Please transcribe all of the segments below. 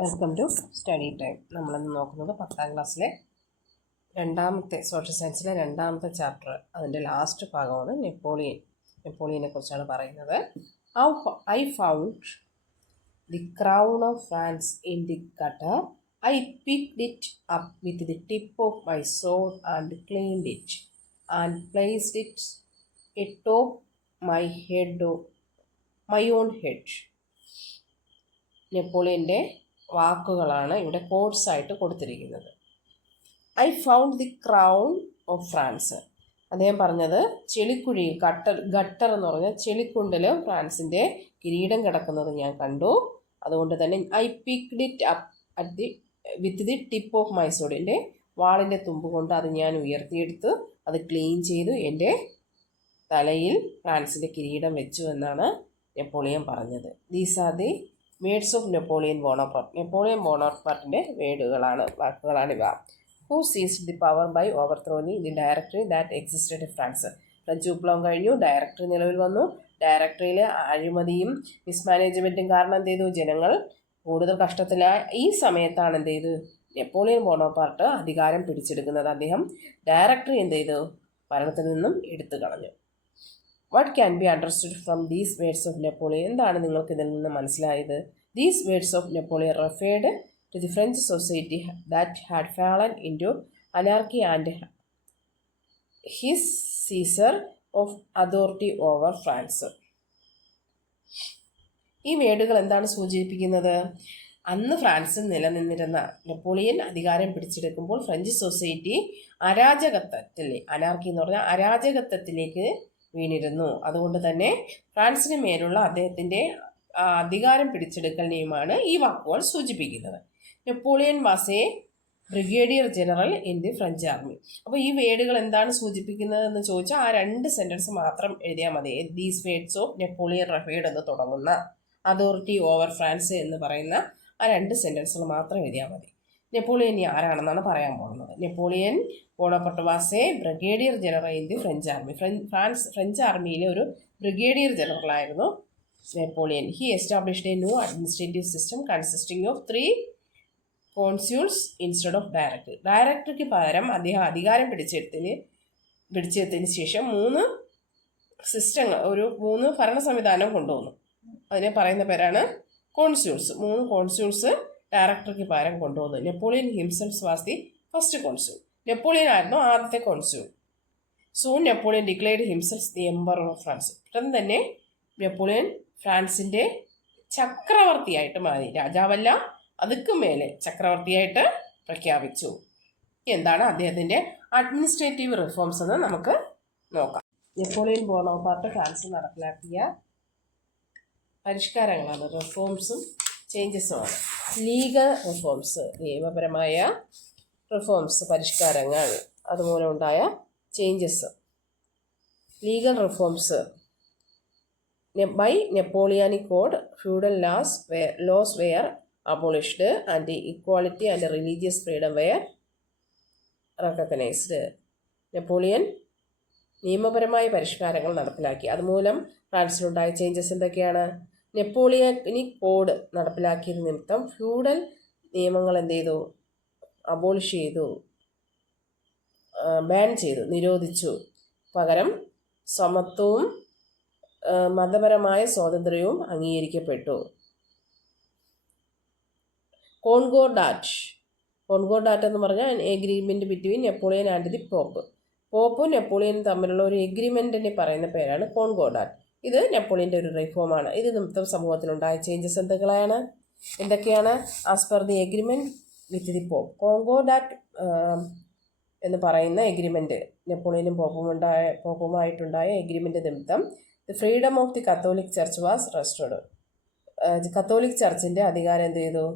Welcome to study time. നമ്മളിന്ന് നോക്കുന്നത് 10ാം ക്ലാസ്സിലെ രണ്ടാമത്തെ സോഷ്യൽ സയൻസിലെ രണ്ടാമത്തെ ചാപ്റ്റർ, അതിൻ്റെ ലാസ്റ്റ് ഭാഗമാണ് നെപ്പോളിയനെ കുറിച്ചാണ് പറയുന്നത്. I found the crown of France in the gutter. I picked it up with the tip of my sword and cleaned it and placed it atop my own head. നെപ്പോളിയൻ്റെ വാക്കുകളാണ് ഇവിടെ codes ആയിട്ട് കൊടുത്തിരിക്കുന്നത്. I found the crown of France. അദ്ദേഹം പറഞ്ഞത് ചെളിക്കുഴിയിൽ, gutter എന്ന് പറഞ്ഞാൽ ചെളിക്കുണ്ടിൽ ഫ്രാൻസിൻ്റെ കിരീടം കിടക്കുന്നത് ഞാൻ കണ്ടു. അതുകൊണ്ട് തന്നെ I picked it up with the tip of my sword. എൻ്റെ വാളിൻ്റെ തുമ്പ് കൊണ്ട് അത് ഞാൻ ഉയർത്തിയെടുത്ത് അത് ക്ലീൻ ചെയ്തു എൻ്റെ തലയിൽ ഫ്രാൻസിൻ്റെ കിരീടം വെച്ചു എന്നാണ് നെപ്പോളിയൻ പറഞ്ഞത്. These are the words of Napoleon ബോണപ്പാർട്ടിൻ്റെ വാക്കുകളാണിവ. Who seized the power by overthrowing the directory that existed in France. French വിപ്ലവം കഴിഞ്ഞു, ഡയറക്ടറി നിലവിൽ വന്നു. ഡയറക്ടറിയിലെ അഴിമതിയും മിസ്മാനേജ്മെൻറ്റും കാരണം എന്ത് ചെയ്തു, ജനങ്ങൾ കൂടുതൽ കഷ്ടത്തിലായ ഈ സമയത്താണ് എന്ത് ചെയ്തു, നെപ്പോളിയൻ ബോണപ്പാർട്ട് അധികാരം പിടിച്ചെടുക്കുന്നത്. അദ്ദേഹം ഡയറക്ടറി എന്ത് ചെയ്തു, ഭരണത്തിൽ നിന്നും എടുത്തു കളഞ്ഞു. What can be understood from these words of Napoleon. എന്താണ് നിങ്ങൾക്ക് ഇതിൽ നിന്ന് മനസ്സിലായത്? These words of Napoleon referred to the French society that had fallen into anarchy and his seizure of authority over France. ഈ വേർഡുകൾ എന്താണ് സൂചിപ്പിക്കുന്നത്? അന്ന് ഫ്രാൻസിൽ നിലനിന്നിരുന്ന നെപ്പോളിയൻ അധികാരം പിടിച്ചെടുക്കുമ്പോൾ ഫ്രഞ്ച് സൊസൈറ്റി അനാർക്കി എന്ന് പറഞ്ഞാൽ അരാജകത്വത്തിലേക്ക് വീണിരുന്നു. അതുകൊണ്ട് തന്നെ ഫ്രാൻസിന് മേലുള്ള അദ്ദേഹത്തിൻ്റെ അധികാരം പിടിച്ചെടുക്കലിനെയുമാണ് ഈ വാക്കുകൾ സൂചിപ്പിക്കുന്നത്. Napoleon was a brigadier general in the French army. അപ്പോൾ ഈ വേർഡുകൾ എന്താണ് സൂചിപ്പിക്കുന്നതെന്ന് ചോദിച്ചാൽ ആ 2 സെൻറ്റൻസ് മാത്രം എഴുതിയാൽ മതി. These words of Napoleon referred എന്ന് തുടങ്ങുന്ന അതോറിറ്റി ഓവർ ഫ്രാൻസ് എന്ന് പറയുന്ന ആ 2 സെൻറ്റൻസുകൾ മാത്രം എഴുതിയാൽ മതി. നെപ്പോളിയൻ ആരാണെന്നാണ് പറയാൻ പോകുന്നത്. Napoleon Bonaparte was a brigadier general in the French army. French ആർമിയിലെ ഒരു ബ്രിഗേഡിയർ ജനറലായിരുന്നു Napoleon. He established a new administrative system consisting of 3 consuls instead of director. ഡയറക്ടർക്ക് പകരം അദ്ദേഹം അധികാരം പിടിച്ചെടുത്തതിന് ശേഷം 3 സിസ്റ്റങ്ങൾ, 3 ഭരണ സംവിധാനം കൊണ്ടുവന്നു. അതിനെ പറയുന്ന പേരാണ് കോൺസ്യൂൾസ്. 3 കോൺസ്യൂൾസ് ഡയറക്ടർക്ക് പകരം കൊണ്ടുവന്നു. Napoleon himself was the first consul. Napoleon ആയിരുന്നു ആദ്യത്തെ consul. Soon Napoleon declared himself the emperor of France. പെട്ടെന്ന് തന്നെ നെപ്പോളിയൻ ഫ്രാൻസിൻ്റെ ചക്രവർത്തിയായിട്ട് മാറി. രാജാവല്ല, അതുക്കും മേലെ ചക്രവർത്തിയായിട്ട് പ്രഖ്യാപിച്ചു. എന്താണ് അദ്ദേഹത്തിൻ്റെ അഡ്മിനിസ്ട്രേറ്റീവ് റിഫോംസ് എന്ന് നമുക്ക് നോക്കാം. നെപ്പോളിയൻ ബോണപ്പാർട്ട് ഫ്രാൻസിൽ നടപ്പിലാക്കിയ പരിഷ്കാരങ്ങളാണ്, റിഫോംസും ചേഞ്ചസുമാണ്. ലീഗൽ റിഫോംസ്, നിയമപരമായ റിഫോംസ്, പരിഷ്കാരങ്ങൾ, അതുമൂലം ഉണ്ടായ changes. Legal reforms by Napoleonic code, feudal laws were abolished and equality and religious freedom were recognized. Napoleon നിയമപരമായ പരിഷ്കാരങ്ങൾ നടപ്പിലാക്കി. അതുമൂലം ഫ്രാൻസിലുണ്ടായ ചേഞ്ചസ് എന്തൊക്കെയാണ്? നെപ്പോളിയനിക് കോഡ് നടപ്പിലാക്കിയത് നിമിത്തം ഫ്യൂഡൽ നിയമങ്ങൾ എന്ത് ചെയ്തു? അബോളിഷ് ചെയ്തു, ബാൻ ചെയ്തു, നിരോധിച്ചു. പകരം സമത്വവും മതപരമായ സ്വാതന്ത്ര്യവും അംഗീകരിക്കപ്പെട്ടു. കോൺകോർഡാറ്റ് എന്ന് പറഞ്ഞാൽ agreement between Napoleon and the പോപ്പും നെപ്പോളിയനും തമ്മിലുള്ള ഒരു എഗ്രിമെൻറ്റിനെ പറയുന്ന പേരാണ് കോൺകോർഡാറ്റ്. ഇത് നെപ്പോളിയൻ്റെ ഒരു റിഫോമാണ്. ഇത് നിമിത്തം സമൂഹത്തിലുണ്ടായ ചേഞ്ചസ് എന്തൊക്കെയാണ്? As per the agreement with the pope. Concordat എന്ന് പറയുന്ന എഗ്രിമെൻറ്റ്, നെപ്പോളിയനും പോപ്പുമായിട്ടുണ്ടായ എഗ്രിമെൻറ്റ് നിമിത്തം the freedom of the Catholic church was restored. Catholic ചർച്ചിൻ്റെ അധികാരം എന്ത് ചെയ്തു?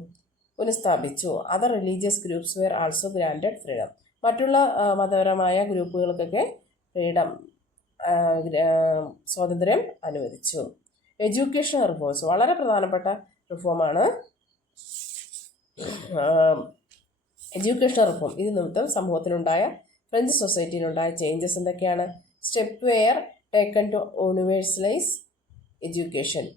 പുനഃസ്ഥാപിച്ചു. Other religious groups were also granted freedom. മറ്റുള്ള മതപരമായ ഗ്രൂപ്പുകൾക്കൊക്കെ സ്വാതന്ത്ര്യം അനുവദിച്ചു. എഡ്യൂക്കേഷൻ റിഫോംസ് വളരെ പ്രധാനപ്പെട്ട റിഫോമാണ് എഡ്യൂക്കേഷൻ റിഫോം. ഇത് നിമിത്തം സമൂഹത്തിലുണ്ടായ, ഫ്രഞ്ച് സൊസൈറ്റിയിലുണ്ടായ ചേഞ്ചസ് എന്തൊക്കെയാണ്? Step were taken to universalise education.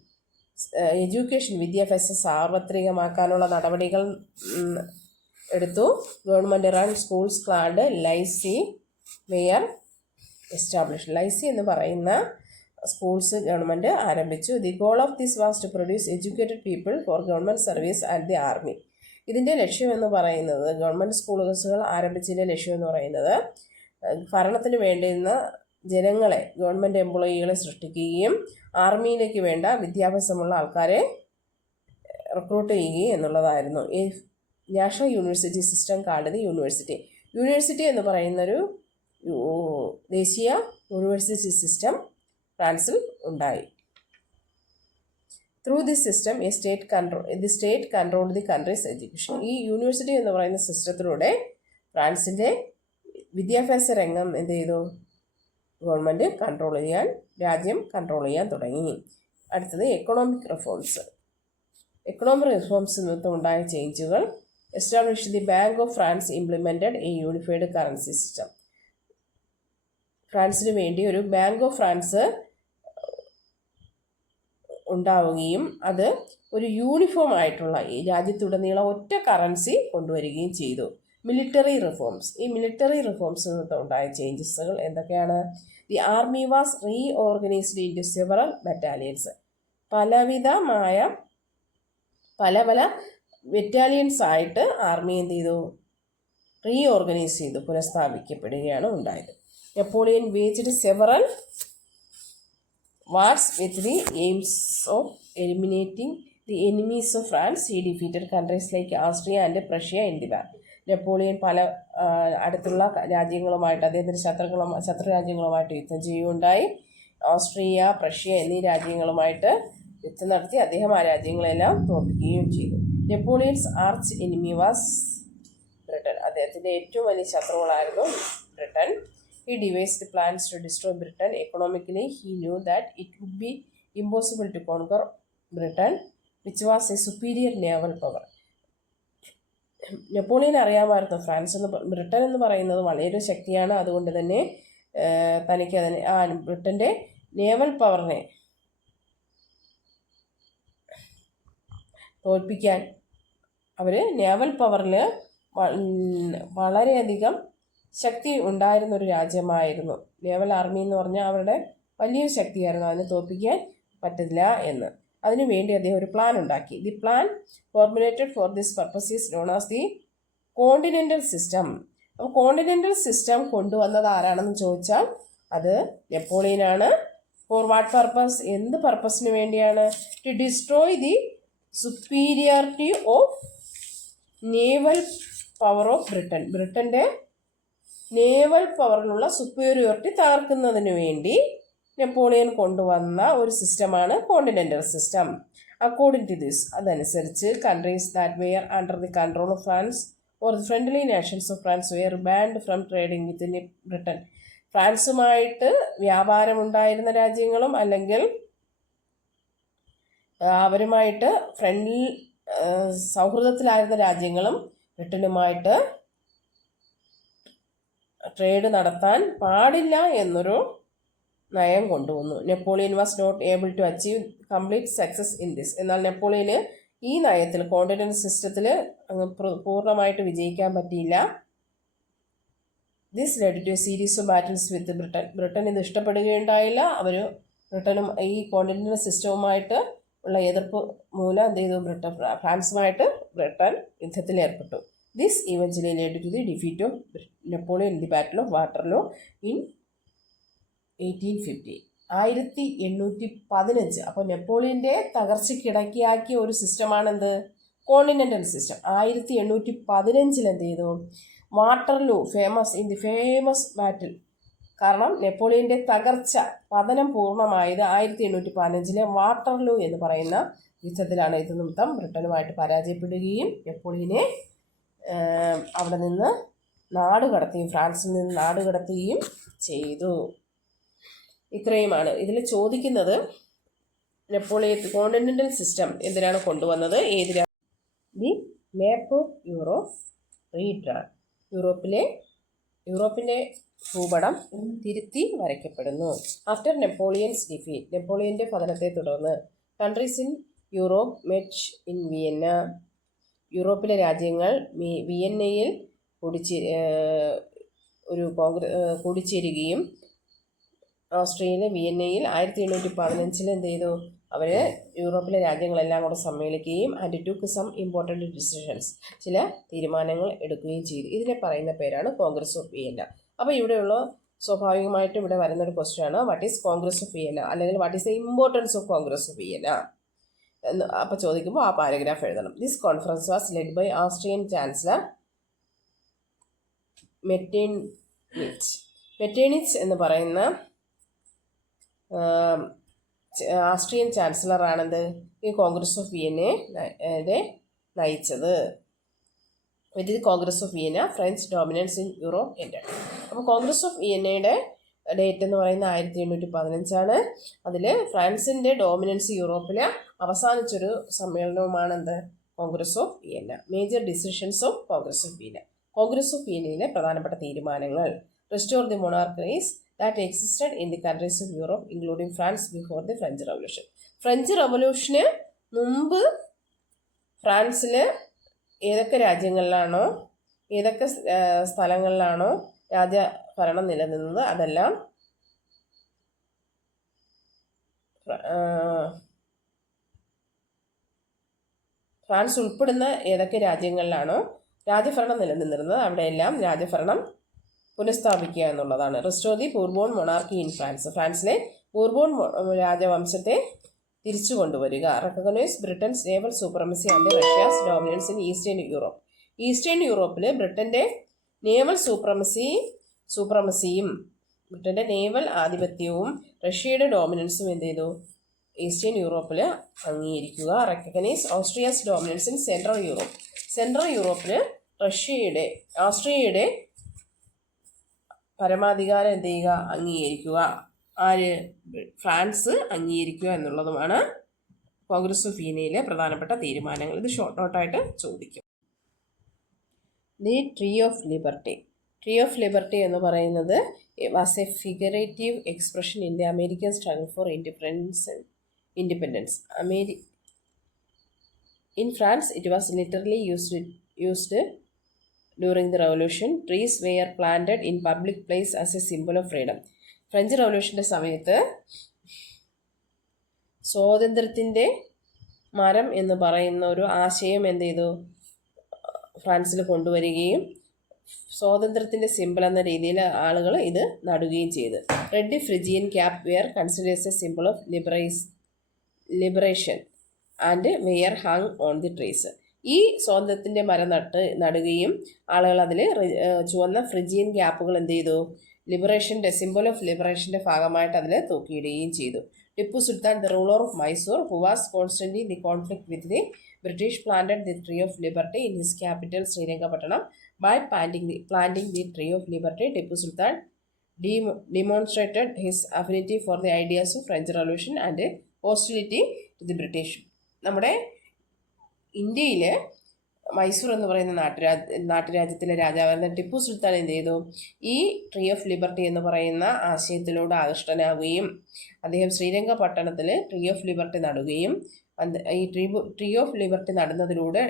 Education വിദ്യാഭ്യാസം സാർവത്രികമാക്കാനുള്ള നടപടികൾ എടുത്തു. Government run schools called lycee were establish. Lycee എന്ന് പറയുന്ന സ്കൂൾസ് ഗവൺമെൻറ് ആരംഭിച്ചു. The goal of this was to produce educated people for government service and the army. ഇതിൻ്റെ ലക്ഷ്യം എന്ന് പറയുന്നത്, ഗവൺമെൻറ് സ്കൂളുകൾ ആരംഭിച്ചതിൻ്റെ ലക്ഷ്യം എന്ന് പറയുന്നത് ഭരണത്തിന് വേണ്ടുന്ന ജനങ്ങളെ, ഗവൺമെൻറ് എംപ്ലോയികളെ സൃഷ്ടിക്കുകയും ആർമിയിലേക്ക് വേണ്ട വിദ്യാഭ്യാസമുള്ള ആൾക്കാരെ റിക്രൂട്ട് ചെയ്യുകയും എന്നുള്ളതായിരുന്നു. ഈ national university system card the university എന്ന് പറയുന്നൊരു ദേശീയ യൂണിവേഴ്സിറ്റി സിസ്റ്റം ഫ്രാൻസിൽ ഉണ്ടായി. Through this system the state control the countries education. ഈ യൂണിവേഴ്സിറ്റി എന്ന് പറയുന്ന സിസ്റ്റത്തിലൂടെ ഫ്രാൻസിൻ്റെ വിദ്യാഭ്യാസ രംഗം എന്ത് ചെയ്തു? ഗവൺമെൻറ് രാജ്യം കൺട്രോൾ ചെയ്യാൻ തുടങ്ങി. അടുത്തത് എക്കണോമിക് റിഫോംസ് നിമിത്തം ഉണ്ടായ ചേഞ്ചുകൾ. Establish the bank of France implemented a unified currency system. ഫ്രാൻസിന് വേണ്ടി ഒരു ബാങ്ക് ഓഫ് ഫ്രാൻസ് ഉണ്ടാവുകയും അത് ഒരു യൂണിഫോം ആയിട്ടുള്ള ഈ രാജ്യത്തുടനീളം ഒറ്റ കറൻസി കൊണ്ടുവരികയും ചെയ്തു. Military reforms. ഈ മിലിറ്ററി റിഫോംസ് ഉണ്ടായ ചേഞ്ചസുകൾ എന്തൊക്കെയാണ്? The army was reorganised into several battalions. പല ബറ്റാലിയൻസ് ആയിട്ട് ആർമി എന്ത് ചെയ്തു? റീഓർഗനൈസ് ചെയ്തു, പുനഃസ്ഥാപിക്കപ്പെടുകയാണ് ഉണ്ടായത്. Napoleon waged several wars with the aims of eliminating the enemies of France. He defeated countries like Austria and Prussia in the war. Napoleon പല അടുത്തുള്ള രാജ്യങ്ങളുമായിട്ട്, അദ്ദേഹത്തിൻ്റെ ശത്രു രാജ്യങ്ങളുമായിട്ട് യുദ്ധം ചെയ്യുകയുണ്ടായി. ഓസ്ട്രിയ, പ്രഷ്യ എന്നീ രാജ്യങ്ങളുമായിട്ട് യുദ്ധം നടത്തി അദ്ദേഹം ആ രാജ്യങ്ങളെല്ലാം തോൽപ്പിക്കുകയും ചെയ്തു. നെപ്പോളിയൻസ് ആർച്ച് എനിമി വാസ് ബ്രിട്ടൻ. അദ്ദേഹത്തിൻ്റെ ഏറ്റവും വലിയ ശത്രുക്കളായിരുന്നു Britain. He devised plans to destroy Britain economically. He knew that it would be impossible to conquer Britain, which was a superior naval power. Napoleon അറിയാമായിരുന്നു ബ്രിട്ടൻ എന്ന് പറയുന്നത് വളരെ ശക്തിയാണ്. അതുകൊണ്ട് തന്നെ തനിക്ക് ബ്രിട്ടൻ്റെ നേവൽ പവറിനെ തോൽപ്പിക്കാൻ നേവൽ പവറിൽ വളരെയധികം ശക്തി ഉണ്ടായിരുന്നൊരു രാജ്യമായിരുന്നു. നേവൽ ആർമി എന്ന് പറഞ്ഞാൽ അവരുടെ വലിയൊരു ശക്തിയായിരുന്നു. അതിനെ തോൽപ്പിക്കാൻ പറ്റില്ല എന്ന്. അതിനുവേണ്ടി അദ്ദേഹം ഒരു പ്ലാൻ ഉണ്ടാക്കി. The plan formulated for this purpose is known as the continental system. അപ്പോൾ കോണ്ടിനെൻ്റൽ സിസ്റ്റം കൊണ്ടുവന്നത് ആരാണെന്ന് ചോദിച്ചാൽ അത് നെപ്പോളിയനാണ്. Four what purpose? എന്ത് പർപ്പസിന് വേണ്ടിയാണ്? To destroy the superiority of naval power of Britain. ബ്രിട്ടൻ്റെ നേവൽ പവറിലുള്ള സുപ്പീരിയോറിറ്റി തകർക്കുന്നതിന് വേണ്ടി നെപ്പോളിയൻ കൊണ്ടുവന്ന ഒരു സിസ്റ്റമാണ് continental system. According to this, അതനുസരിച്ച് countries that were under the control of France or the friendly nations of France were banned from trading with Britain. ഫ്രാൻസുമായിട്ട് വ്യാപാരമുണ്ടായിരുന്ന രാജ്യങ്ങളും അല്ലെങ്കിൽ അവരുമായിട്ട് സൗഹൃദത്തിലായിരുന്ന രാജ്യങ്ങളും ബ്രിട്ടനുമായിട്ട് ട്രേഡ് നടത്താൻ പാടില്ല എന്നൊരു നയം കൊണ്ടുവന്നു. Napoleon was not able to achieve complete success in this. എന്നാൽ നെപ്പോളിയന് ഈ നയത്തിൽ, കോണ്ടിനെൻ്റൽ സിസ്റ്റത്തിൽ പൂർണ്ണമായിട്ട് വിജയിക്കാൻ പറ്റിയില്ല. This led to a series of battles with Britain. Britain ഇത് ഇഷ്ടപ്പെടുകയുണ്ടായില്ല. ബ്രിട്ടനും ഈ കോണ്ടിനെൻ്റൽ സിസ്റ്റവുമായിട്ട് ഉള്ള എതിർപ്പ് മൂലം എന്ത് ചെയ്തു? ഫ്രാൻസുമായിട്ട് ബ്രിട്ടൻ യുദ്ധത്തിൽ ഏർപ്പെട്ടു. This eventually led to the defeat of Napoleon in the Battle of Waterloo in 1850. 1815. അപ്പോൾ നെപ്പോളിയൻ്റെ തകർച്ചയ്ക്കിടയ്ക്കാക്കിയ ഒരു സിസ്റ്റമാണെന്ത്? Continental system. 1815 എന്ത് ചെയ്തു? വാട്ടർലൂ, ഫേമസ് ബാറ്റിൽ. കാരണം നെപ്പോളിയൻ്റെ പതനം പൂർണ്ണമായത് 1815 വാട്ടർലൂ എന്ന് പറയുന്ന യുദ്ധത്തിലാണ്. ഇത് നിമിത്തം ബ്രിട്ടനുമായിട്ട് പരാജയപ്പെടുകയും നെപ്പോളിയനെ അവിടെ നിന്ന് ഫ്രാൻസിൽ നിന്ന് നാടുകടത്തുകയും ചെയ്തു. ഇത്രയുമാണ് ഇതിൽ ചോദിക്കുന്നത്. നെപ്പോളിയൻ കോണ്ടിനെൻ്റൽ സിസ്റ്റം എന്തിനാണ് കൊണ്ടുവന്നത്? The map of Europe redrawn. യൂറോപ്പിൻ്റെ ഭൂപടം തിരുത്തി വരയ്ക്കപ്പെടുന്നു. After Napoleon's defeat. നെപ്പോളിയൻ്റെ പതനത്തെ തുടർന്ന് countries in Europe met in Vienna. യൂറോപ്പിലെ രാജ്യങ്ങൾ വിയന്നയിൽ കൂടിച്ചേരുകയും ഓസ്ട്രിയയിലെ വിയന്നയിൽ 1815 എന്ത് ചെയ്തു, അവർ യൂറോപ്പിലെ രാജ്യങ്ങളെല്ലാം കൂടെ സമ്മേളിക്കുകയും and took some important decisions, ചില തീരുമാനങ്ങൾ എടുക്കുകയും ചെയ്തു. ഇതിനെ പറയുന്ന പേരാണ് കോൺഗ്രസ് ഓഫ് വിയന്ന. അപ്പോൾ ഇവിടെയുള്ള സ്വാഭാവികമായിട്ടും ഇവിടെ വരുന്നൊരു ക്വസ്റ്റ്യൻ ആണ്, what is Congress of Vienna, അല്ലെങ്കിൽ what is the importance of Congress of Vienna എന്ന് അപ്പോൾ ചോദിക്കുമ്പോൾ ആ പാരഗ്രാഫ് എഴുതണം. This conference was led by Austrian chancellor Metternich. Metternich എന്ന് പറയുന്ന ഓസ്ട്രിയൻ ചാൻസലറാണെന്ത് ഈ കോൺഗ്രസ് ഓഫ് വിയന്നയെ നയിച്ചത്. ഇത് Congress of Vienna French dominance in Europe end. അപ്പോൾ കോൺഗ്രസ് ഓഫ് വിയന്നയുടെ ഡേറ്റ് എന്ന് പറയുന്നത് 1815 അതിൽ ഫ്രാൻസിൻ്റെ ഡോമിനൻസ് യൂറോപ്പിൽ അവസാനിച്ചൊരു സമ്മേളനവുമാണ് എന്ത് Congress of Vienna. Major decisions of Congress of Vienna. Congress of വിയന്നയിലെ പ്രധാനപ്പെട്ട തീരുമാനങ്ങൾ: restore the monarchies that existed in the countries of Europe including France before the French Revolution. French റവല്യൂഷന് മുമ്പ് ഫ്രാൻസിൽ ഏതൊക്കെ രാജ്യങ്ങളിലാണോ ഏതൊക്കെ സ്ഥലങ്ങളിലാണോ രാജഭരണം നിലനിന്നത് അതെല്ലാം ഫ്രാൻസ് ഉൾപ്പെടുന്ന ഏതൊക്കെ രാജ്യങ്ങളിലാണോ രാജഭരണം നിലനിന്നിരുന്നത് അവിടെയെല്ലാം രാജഭരണം പുനഃസ്ഥാപിക്കുക എന്നുള്ളതാണ്. Restore the Bourbon monarchy in France. ഫ്രാൻസിലെ ബൂർബോൺ രാജവംശത്തെ തിരിച്ചു കൊണ്ടുവരിക. Recognise Britain's naval supremacy and Russia's dominance in Eastern Europe. Eastern യൂറോപ്പിൽ ബ്രിട്ടൻ്റെ നേവൽ സൂപ്രമസിയും ബ്രിട്ടൻ്റെ നേവൽ ആധിപത്യവും റഷ്യയുടെ ഡോമിനൻസും എന്ത് ചെയ്തു ഈസ്റ്റേൺ യൂറോപ്പിൽ അംഗീകരിക്കുക. Recognise Austria's dominance in Central Europe. Central യൂറോപ്പിൽ ഓസ്ട്രിയയുടെ പരമാധികാരം എന്ത് ചെയ്യുക അംഗീകരിക്കുക. ഫ്രാൻസ് അംഗീകരിക്കുക എന്നുള്ളതുമാണ് കോൺഗ്രസ് ഓഫ് വിയന്നയിലെ പ്രധാനപ്പെട്ട തീരുമാനങ്ങൾ. ഇത് ഷോർട്ട് നോട്ടായിട്ട് ചോദിക്കും. The tree of liberty. Tree of liberty എന്ന് പറയുന്നത് was A figurative expression in the American struggle for independence. In France, it was literally used during the revolution. Trees were planted in public place as a symbol of freedom. French റവല്യൂഷൻ്റെ സമയത്ത് സ്വാതന്ത്ര്യത്തിൻ്റെ മരം എന്ന് പറയുന്ന ഒരു ആശയം എന്ത് ചെയ്തു ഫ്രാൻസിൽ കൊണ്ടുവരികയും സ്വാതന്ത്ര്യത്തിൻ്റെ സിമ്പിൾ എന്ന രീതിയിൽ ആളുകൾ ഇത് നടുകയും ചെയ്തു. Red Phrygian cap were considers a symbol of liberation and were hang on the trees. ഈ സ്വാതന്ത്ര്യത്തിൻ്റെ മരം നടുകയും ആളുകൾ അതിൽ ചുവന്ന ഫ്രിജിയൻ ക്യാപ്പുകൾ എന്ത് ചെയ്തു ലിബറേഷൻ്റെ സിമ്പിൾ ഓഫ് ലിബറേഷൻ്റെ ഭാഗമായിട്ട് അതിൽ തൂക്കിയിടുകയും ചെയ്തു. Tipu Sultan the ruler of Mysore who was constantly the conflict with the British planted the tree of liberty in his capital Srirangapatna. By planting the tree of liberty, Tipu Sultan demonstrated his affinity for the ideas of French Revolution and hostility to the British. നമ്മുടെ ഇന്ത്യയിൽ മൈസൂർ എന്ന് പറയുന്ന നാട്ടുരാജ്യത്തിലെ രാജാവായിരുന്ന ടിപ്പു സുൽത്താൻ എന്ത് ചെയ്തു ഈ tree of liberty എന്ന് പറയുന്ന ആശയത്തിലൂടെ ആകൃഷ്ടനാവുകയും അദ്ദേഹം ശ്രീരംഗപട്ടണത്തിൽ ട്രീ ഓഫ് ലിബർട്ടി നടുകയും ഈ tree of liberty നടുന്നതിലൂടെ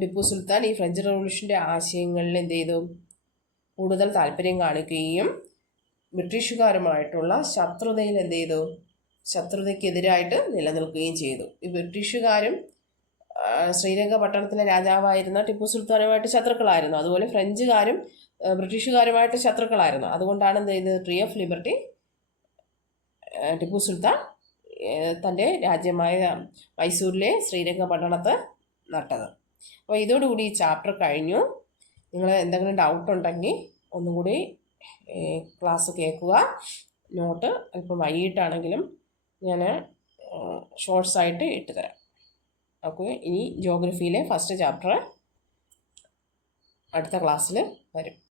Tipu Sultan ഈ ഫ്രഞ്ച് റവല്യൂഷൻ്റെ ആശയങ്ങളിൽ എന്ത് ചെയ്തു കൂടുതൽ താല്പര്യം കാണിക്കുകയും ബ്രിട്ടീഷുകാരുമായിട്ടുള്ള ശത്രുതയിൽ എന്ത് ചെയ്തു ശത്രുതയ്ക്കെതിരായിട്ട് നിലനിൽക്കുകയും ചെയ്തു. ഈ ബ്രിട്ടീഷുകാരും ശ്രീരംഗപട്ടണത്തിലെ രാജാവായിരുന്ന ടിപ്പു സുൽത്താനുമായിട്ട് ശത്രുക്കളായിരുന്നു. അതുപോലെ ഫ്രഞ്ചുകാരും ബ്രിട്ടീഷുകാരുമായിട്ട് ശത്രുക്കളായിരുന്നു. അതുകൊണ്ടാണ് എന്ത് ചെയ്തത് tree of liberty Tipu Sultan തൻ്റെ രാജ്യമായ മൈസൂരിലെ ശ്രീരംഗപട്ടണത്ത് നട്ടത്. അപ്പോൾ ഇതോടുകൂടി ഈ ചാപ്റ്റർ കഴിഞ്ഞു. നിങ്ങൾ എന്തെങ്കിലും ഡൗട്ട് ഉണ്ടെങ്കിൽ ഒന്നും കൂടി ക്ലാസ് കേൾക്കുക. നോട്ട് അല്പം വൈകിട്ടാണെങ്കിലും ഞാൻ ഷോർട്സ് ആയിട്ട് ഇട്ട് തരാം. ഓക്കെ, ഇനി ജോഗ്രഫിയിലെ ഫസ്റ്റ് ചാപ്റ്റർ അടുത്ത ക്ലാസ്സിൽ വരും.